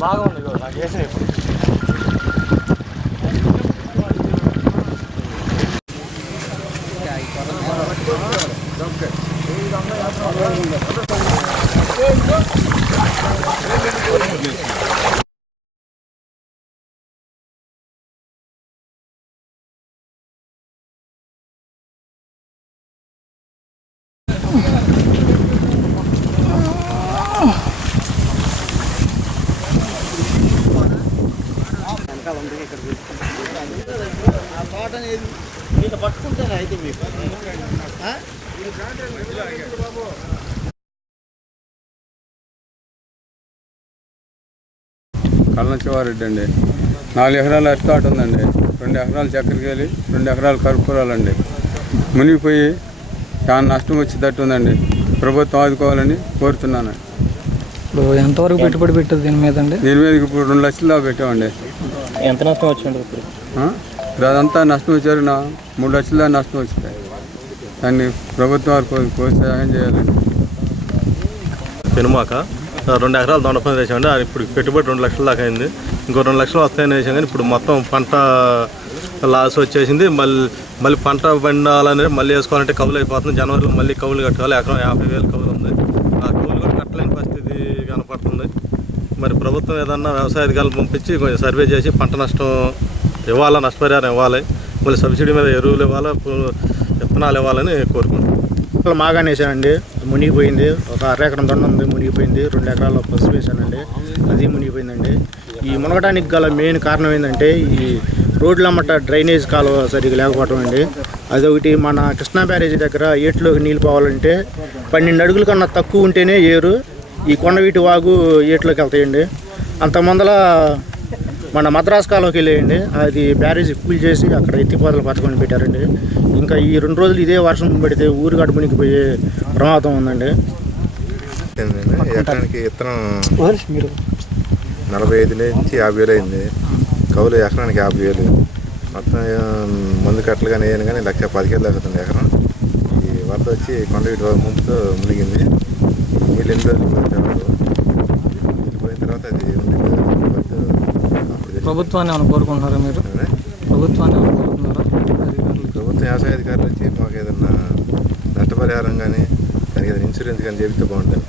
బాగా ఉంది నాకు వేసిన ఇప్పుడు పట్టుకుంటాను అయితే మీకు కళ్ళ చివారెడ్డి అండి. 4 ఎకరాల అరటి తోట ఉందండి. 2 ఎకరాలు చక్కెరకేళి, 2 ఎకరాలు కర్పూరాలండి. మునిగిపోయి చాలా నష్టం వచ్చేటట్టు ఉందండి. ప్రభుత్వం ఆదుకోవాలని కోరుతున్నాను. ఇప్పుడు ఎంతవరకు పెట్టుబడి పెట్టదు దీని మీద అండి? దీని మీద ఇప్పుడు 2 లక్షల దాకా పెట్టామండి. ఎంత నష్టం వచ్చింది ఇప్పుడు? అదంతా నష్టం వచ్చారు. 3 లక్షల దాకా నష్టం వచ్చింది. దాన్ని ప్రభుత్వం వారు ప్రోత్సాహం చేయాలండి. పెనుమాక 2 ఎకరాలు దొండపని వేసామండి. ఇప్పుడు పెట్టుబడి 2 లక్షల దాకా అయింది. ఇంకో 2 లక్షలు వస్తాయని వేసాం, కానీ ఇప్పుడు మొత్తం పంట లాస్ వచ్చేసింది. మళ్ళీ పంట పండాలని మళ్ళీ వేసుకోవాలంటే కౌలు అయిపోతుంది. జనవరిలో మళ్ళీ కౌలు కట్టుకోవాలి. ఎకరం 50,000 కౌలు ఉంది. ఆ కౌలు కూడా కట్టలేని పరిస్థితి కనపడుతుంది. మరి ప్రభుత్వం ఏదన్నా వ్యవసాయ అధికారులు పంపించి కొంచెం సర్వే చేసి పంట నష్టం ఇవ్వాలా, నష్టపరిహారం ఇవ్వాలి. మళ్ళీ సబ్సిడీ మీద ఎరువులు ఇవ్వాలి, విత్తనాలు ఇవ్వాలని కోరుకుంటున్నాం. మాగానే వేసానండి, మునిగిపోయింది. ఒక 1/2 ఎకరం దొండ ఉంది, మునిగిపోయింది. 2 ఎకరాల పసుపు వేసానండి, అది మునిగిపోయిందండి. ఈ మునగడానికి గల మెయిన్ కారణం ఏంటంటే ఈ రోడ్ల మట్ట డ్రైనేజ్ కాలువ సరిగ్గా లేకపోవడం అండి. అదొకటి. మన కృష్ణా బ్యారేజీ దగ్గర ఏట్లోకి నీళ్ళు పోవాలంటే 12 అడుగుల కన్నా తక్కువ ఉంటేనే ఏరు ఈ కొండవీటి వాగు ఏట్లోకి వెళ్తాయండి. అంత ముందల మన మద్రాసు కాలువకి వెళ్ళేయండి, అది బ్యారేజీ కూల్ చేసి అక్కడ ఎత్తిపోతల పథకం పెట్టారండి. ఇంకా ఈ 2 రోజులు ఇదే వర్షం పడితే ఊరుగాడు మునిగిపోయే ప్రమాదం ఉందండి. ఎకరానికి విత్తనం 45 నుంచి 50,000 అయింది. కౌలు ఎకరానికి 50,000. మొత్తం మందు కట్టలు కానీ వేయను కానీ 1,10,000 అవుతుంది ఎకరం. ఈ వరద వచ్చి కొండవీటి ముంపుతో మునిగింది. నీళ్ళు 8 రోజులు వెళ్ళిపోయిన తర్వాత అది ప్రభుత్వాన్ని ఏమైనా కోరుకుంటున్నారా మీరు? ప్రభుత్వాన్ని ఏమైనా కోరుకుంటున్నారా? ప్రభుత్వం వ్యవసాయ అధికారులు వచ్చి మాకు ఏదన్నా నష్టపరిహారం కానీ దానికి ఏదైనా ఇన్సూరెన్స్ కానీ చేపిస్తే బాగుంటుంది.